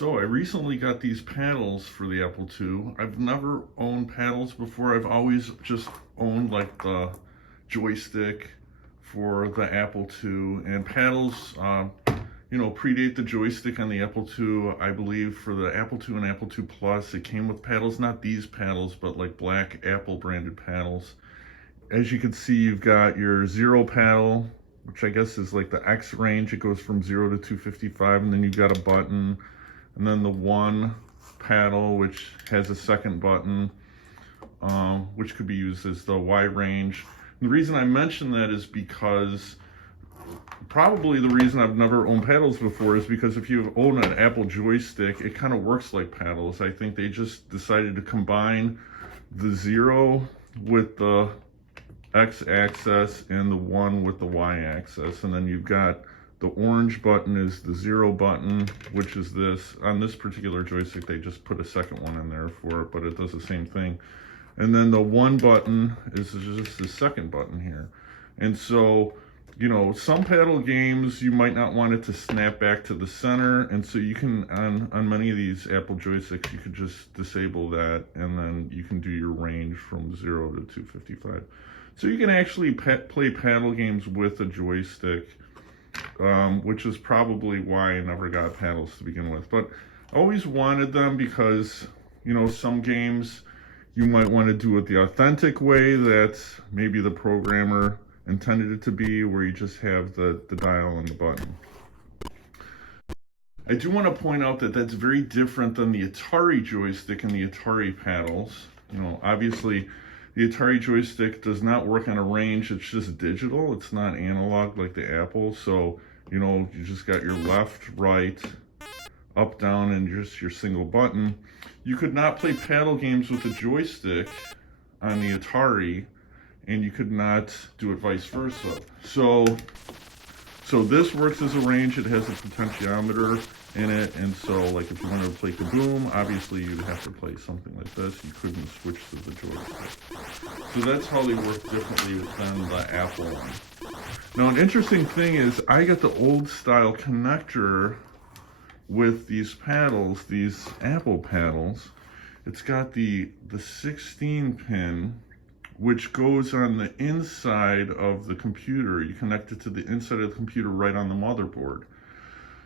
So I recently got these paddles for the Apple II. I've never owned paddles before. I've always just owned like the joystick for the Apple II, and paddles, predate the joystick on the Apple II. I believe for the Apple II and Apple II Plus, it came with paddles, not these paddles, but like black Apple branded paddles. As you can see, you've got your 0 paddle, which I guess is like the X range. It goes from 0 to 255, and then you've got a button. And then the 1 paddle, which has a second button, which could be used as the Y range. The reason I mention that is because probably the reason I've never owned paddles before is because if you own an Apple joystick, it kind of works like paddles. I think they just decided to combine the 0 with the X axis and the 1 with the Y axis. And then you've got the orange button is the 0 button, which is this. On this particular joystick, they just put a second one in there for it, but it does the same thing. And then the 1 button is just the second button here. And so, some paddle games, you might not want it to snap back to the center. And so you can, on many of these Apple joysticks, you could just disable that, and then you can do your range from 0 to 255. So you can actually play paddle games with a joystick, which is probably why I never got paddles to begin with. But I always wanted them because, some games you might want to do it the authentic way that maybe the programmer intended it to be, where you just have the dial and the button. I do want to point out that that's very different than the Atari joystick and the Atari paddles. Obviously, the Atari joystick does not work on a range. It's just digital. It's not analog like the Apple. So, you just got your left, right, up, down, and just your single button. You could not play paddle games with a joystick on the Atari, and you could not do it vice versa. So this works as a range. It has a potentiometer in it, and so like if you wanted to play Kaboom, obviously you'd have to play something like this. You couldn't switch to the joystick. So that's how they work differently than the Apple one. Now an interesting thing is I got the old style connector with these paddles, these Apple paddles. It's got the 16-pin, which goes on the inside of the computer. You connect it to the inside of the computer right on the motherboard.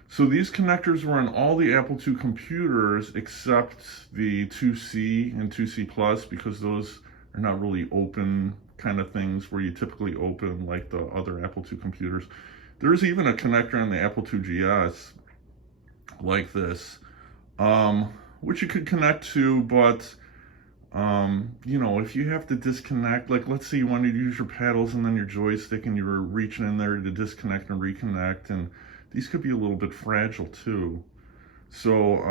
So these connectors were on all the Apple II computers except the 2C and 2C Plus, because those are not really open kind of things where you typically open like the other Apple II computers. There's even a connector on the Apple II GS like this, which you could connect to, but if you have to disconnect, like let's say you wanted to use your paddles and then your joystick and you were reaching in there to disconnect and reconnect, and these could be a little bit fragile too. So,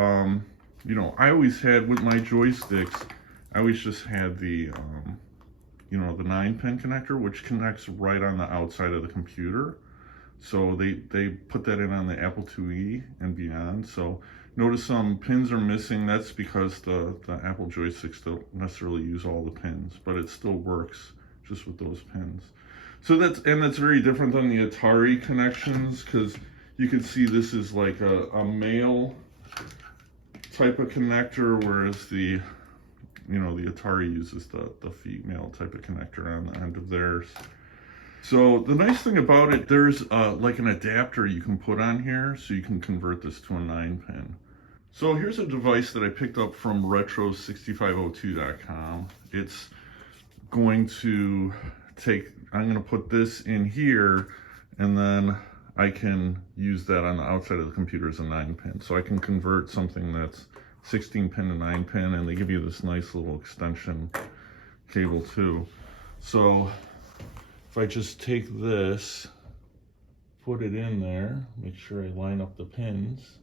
I always had with my joysticks, I always just had the, the 9-pin connector, which connects right on the outside of the computer. So they put that in on the Apple IIe and beyond. So notice some pins are missing. That's because the Apple joysticks don't necessarily use all the pins, but it still works just with those pins. So that's very different than the Atari connections, because you can see this is like a male type of connector, whereas the Atari uses the female type of connector on the end of theirs. So the nice thing about it, there's like an adapter you can put on here, so you can convert this to a 9-pin. So here's a device that I picked up from retro6502.com. It's going to I'm going to put this in here, and then I can use that on the outside of the computer as a 9-pin. So I can convert something that's 16-pin to 9-pin, and they give you this nice little extension cable too. So if I just take this, put it in there, make sure I line up the pins.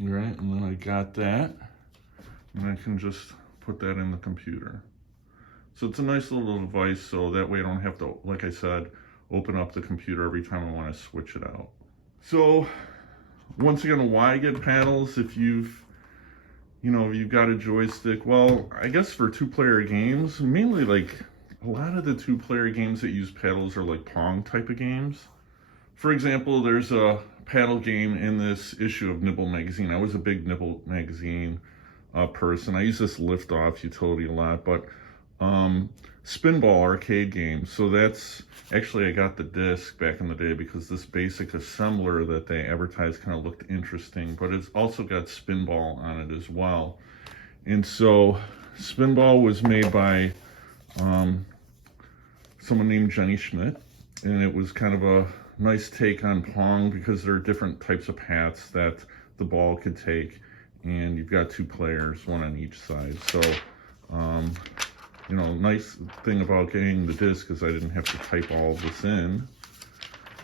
All right, and then I got that, and I can just put that in the computer. So it's a nice little device, so that way I don't have to, like I said, open up the computer every time I want to switch it out. So once again, why get paddles if you've got a joystick? Well, I guess for 2-player games, mainly like a lot of the 2-player games that use paddles are like Pong type of games. For example, there's a paddle game in this issue of Nibble magazine. I was a big Nibble magazine person. I use this lift-off utility a lot, but Spinball arcade game. So that's actually, I got the disc back in the day because this basic assembler that they advertised kind of looked interesting, but it's also got Spinball on it as well. And so Spinball was made by someone named Jenny Schmidt, and it was kind of a nice take on Pong because there are different types of paths that the ball could take, and you've got 2 players, 1 on each side. So you know, nice thing about getting the disc is I didn't have to type all of this in,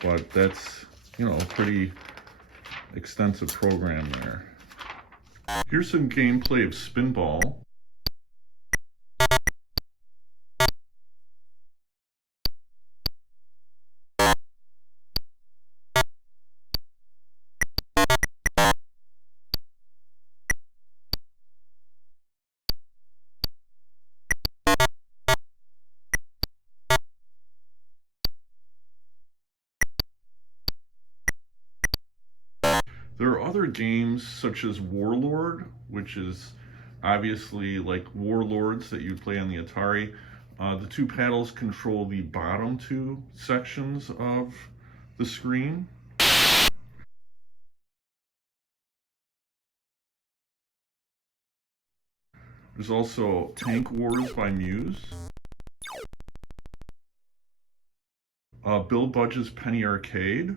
but that's, you know, a pretty extensive program there. Here's some gameplay of Spinball. There are other games such as Warlord, which is obviously like Warlords that you'd play on the Atari. The 2 paddles control the bottom 2 sections of the screen. There's also Tank Wars by MUSE. Bill Budge's Penny Arcade.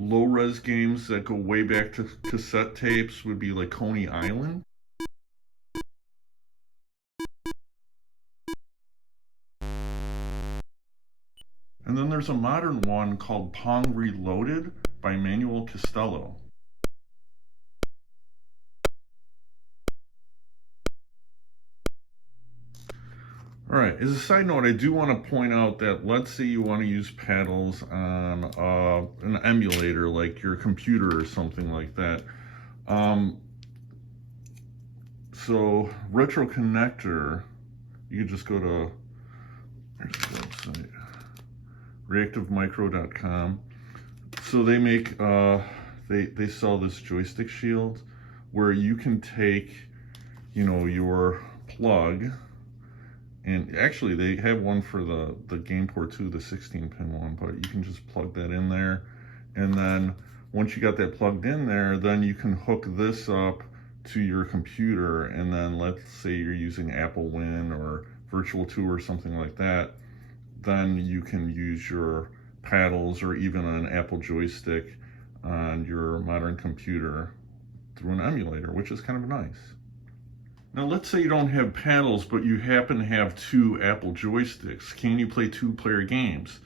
Low-res games that go way back to cassette tapes would be like Coney Island. And then there's a modern one called Pong Reloaded by Emmanuel Castello. All right, as a side note, I do want to point out that let's say you want to use paddles on an emulator like your computer or something like that. So RetroConnector, you can just go to, here's the website, reactivemicro.com. So they make, they sell this joystick shield where you can take, you know, your plug. And actually, they have one for the game port too, the 16-pin one, but you can just plug that in there. And then once you got that plugged in there, then you can hook this up to your computer. And then let's say you're using Apple Win or Virtual 2 or something like that, then you can use your paddles or even an Apple joystick on your modern computer through an emulator, which is kind of nice. Now let's say you don't have paddles, but you happen to have 2 Apple joysticks. Can you play 2-player games?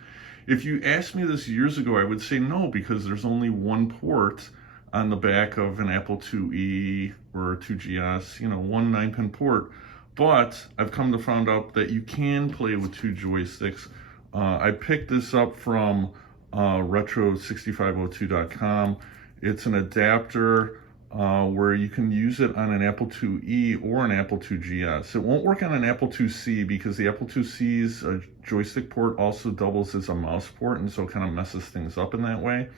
If you asked me this years ago, I would say no, because there's only 1 port on the back of an Apple IIe or 2GS, you know, 1 9-pin port. But I've come to find out that you can play with 2 joysticks. I picked this up from Retro16-pin It's an adapter where you can use it on an Apple IIe or an Apple 2GS. It won't work on an Apple IIc because the Apple IIc's joystick port also doubles as a mouse port, and so it kind of messes things up in that way.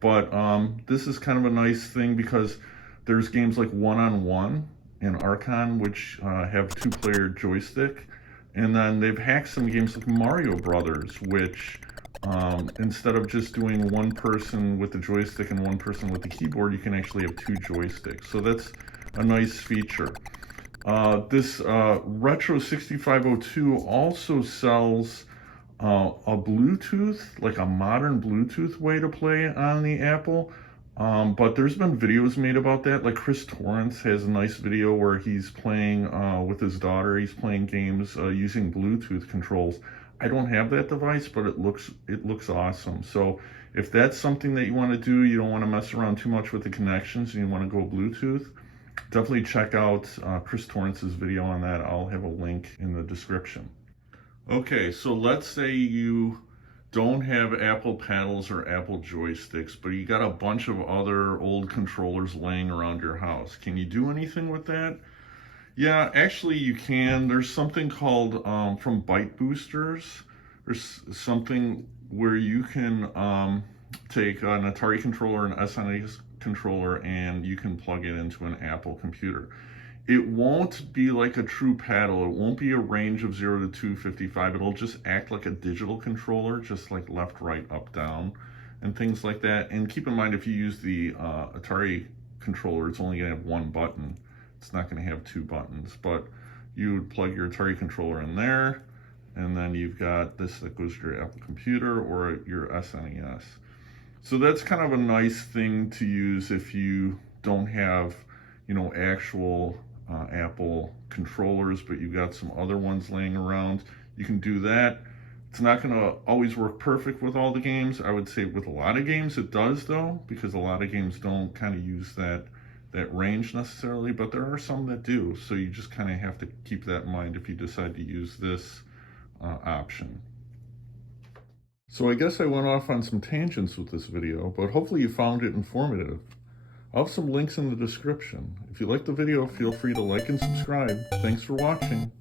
But this is kind of a nice thing because there's games like One-on-One and Archon, which have 2-player joystick. And then they've hacked some games like Mario Brothers, which instead of just doing 1 person with the joystick and 1 person with the keyboard, you can actually have 2 joysticks. So that's a nice feature. This Retro6502 also sells a Bluetooth, like a modern Bluetooth way to play on the Apple. But there's been videos made about that. Like Chris Torrance has a nice video where he's playing with his daughter. He's playing games using Bluetooth controls. I don't have that device, but it looks awesome. So if that's something that you want to do, you don't want to mess around too much with the connections, and you want to go Bluetooth, definitely check out Chris Torrance's video on that. I'll have a link in the description. Okay, so let's say you don't have Apple paddles or Apple joysticks, but you got a bunch of other old controllers laying around your house. Can you do anything with that? Yeah, actually you can. There's something called, from ByteBoosters, there's something where you can take an Atari controller, an SNES controller, and you can plug it into an Apple computer. It won't be like a true paddle. It won't be a range of 0 to 255. It'll just act like a digital controller, just like left, right, up, down, and things like that. And keep in mind, if you use the Atari controller, it's only going to have one button. It's not going to have two buttons. But you would plug your Atari controller in there, and then you've got this that goes to your Apple computer or your SNES. So that's kind of a nice thing to use if you don't have, actual Apple controllers, but you've got some other ones laying around. You can do that. It's not going to always work perfect with all the games. I would say with a lot of games it does, though, because a lot of games don't kind of use that range necessarily, but there are some that do. So you just kind of have to keep that in mind if you decide to use this option. So I guess I went off on some tangents with this video, but hopefully you found it informative. I'll have some links in the description. If you liked the video, feel free to like and subscribe. Thanks for watching.